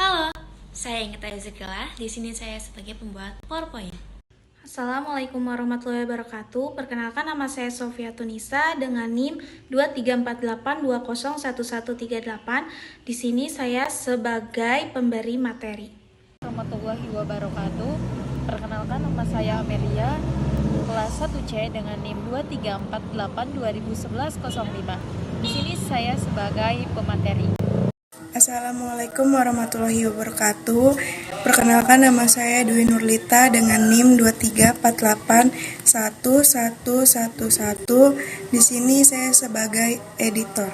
Halo, saya Inget Ezekila. Di sini saya sebagai pembuat PowerPoint. Assalamualaikum warahmatullahi wabarakatuh. Perkenalkan, nama saya Sofia Tunisa dengan NIM 2348201138. Di sini saya sebagai pemberi materi. Warahmatullahi wabarakatuh. Perkenalkan, nama saya Amelia, kelas 1C dengan NIM 2348201105. Di sini saya sebagai pemateri. Assalamualaikum warahmatullahi wabarakatuh. Perkenalkan, nama saya Dwi Nurlita dengan NIM 23481111. Di sini saya sebagai editor.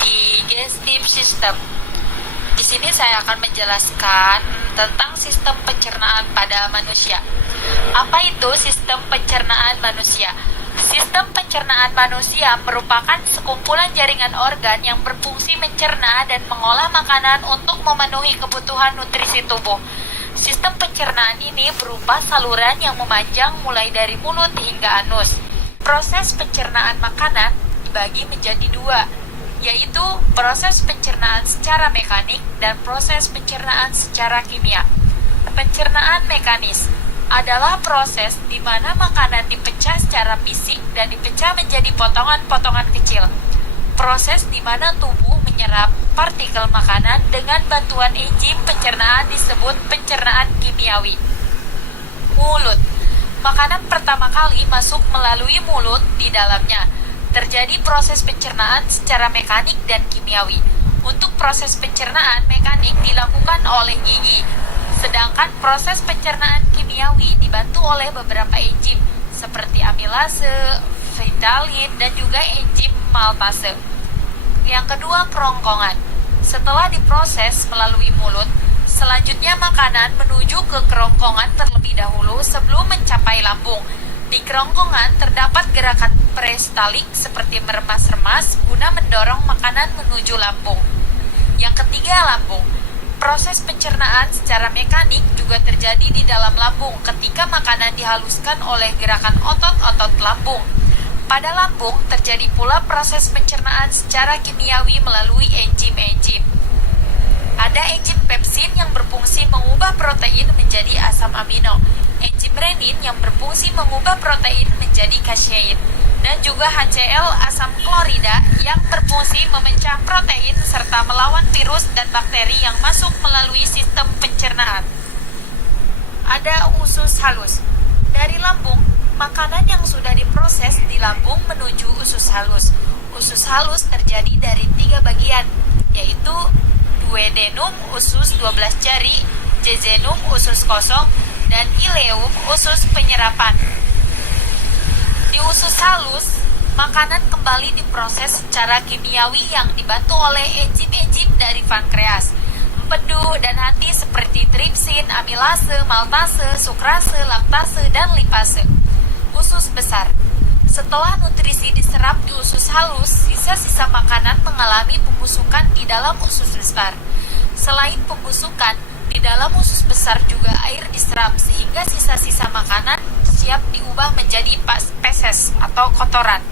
Di Digestive System. Di sini saya akan menjelaskan tentang sistem pencernaan pada manusia. Apa itu sistem pencernaan manusia? Sistem pencernaan manusia merupakan sekumpulan jaringan organ yang berfungsi mencerna dan mengolah makanan untuk memenuhi kebutuhan nutrisi tubuh. Sistem pencernaan ini berupa saluran yang memanjang mulai dari mulut hingga anus. Proses pencernaan makanan dibagi menjadi dua, yaitu proses pencernaan secara mekanik dan proses pencernaan secara kimia. Pencernaan mekanis adalah proses di mana makanan dipecah secara fisik dan dipecah menjadi potongan-potongan kecil. Proses di mana tubuh menyerap partikel makanan dengan bantuan enzim pencernaan disebut pencernaan kimiawi. Mulut. Makanan pertama kali masuk melalui mulut di dalamnya. Terjadi proses pencernaan secara mekanik dan kimiawi. Untuk proses pencernaan mekanik dilakukan oleh gigi, sedangkan proses pencernaan kimiawi dibantu oleh beberapa enzim seperti amilase, vitalin, dan juga enzim maltase. Yang kedua, kerongkongan. Setelah diproses melalui mulut, selanjutnya makanan menuju ke kerongkongan terlebih dahulu sebelum mencapai lambung. Di kerongkongan terdapat gerakan peristalik seperti meremas-remas guna mendorong makanan menuju lambung. Yang ketiga, lambung. Proses pencernaan secara mekanik juga terjadi di dalam lambung ketika makanan dihaluskan oleh gerakan otot-otot lambung. Pada lambung terjadi pula proses pencernaan secara kimiawi melalui enzim-enzim. Ada enzim pepsin yang berfungsi mengubah protein menjadi asam amino, enzim renin yang berfungsi mengubah protein menjadi kasein, dan juga HCl asam klorida yang berfungsi memecah protein serta melawan virus dan bakteri yang masuk melalui sistem pencernaan. Ada usus halus. Dari lambung, makanan yang sudah diproses di lambung menuju usus halus. Usus halus terjadi dari 3 bagian, yaitu duodenum usus 12 jari, jejunum usus kosong, dan ileum usus penyerapan. Di usus halus, makanan kembali diproses secara kimiawi yang dibantu oleh enzim-enzim dari pankreas, empedu, dan hati seperti tripsin, amilase, maltase, sukrase, laktase, dan lipase. Usus besar. Setelah nutrisi diserap di usus halus, sisa-sisa makanan mengalami pembusukan di dalam usus besar. Selain pembusukan, di dalam usus besar juga air diserap sehingga sisa-sisa makanan siap diubah menjadi feses atau kotoran.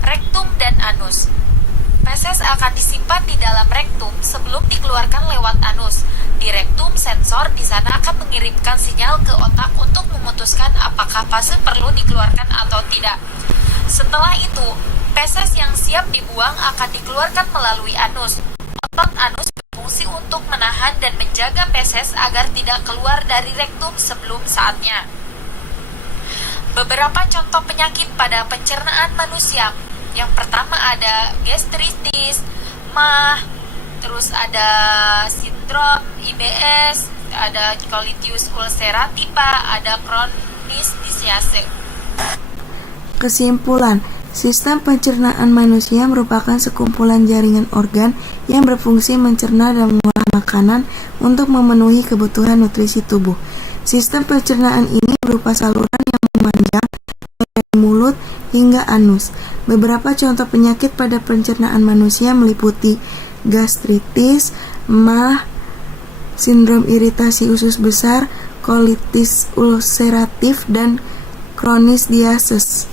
Rektum dan anus. Feses akan disimpan di dalam rektum sebelum dikeluarkan lewat anus. Di rektum, sensor di sana akan mengirimkan sinyal ke otak untuk memutuskan apakah fase perlu dikeluarkan atau tidak. Setelah itu, feses yang siap dibuang akan dikeluarkan melalui anus. Otot anus berfungsi untuk menahan dan menjaga feses agar tidak keluar dari rektum sebelum saatnya. Beberapa contoh penyakit pada pencernaan manusia. Yang pertama ada gastritis, MAH, terus ada sindrom IBS, ada colitis ulcerativa, ada Crohn's disease. Kesimpulan, sistem pencernaan manusia merupakan sekumpulan jaringan organ yang berfungsi mencerna dan mengolah makanan untuk memenuhi kebutuhan nutrisi tubuh. Sistem pencernaan ini berupa saluran yang memanjang dari mulut hingga anus. Beberapa contoh penyakit pada pencernaan manusia meliputi gastritis, MAH, sindrom iritasi usus besar, colitis ulceratif, dan Crohn's disease.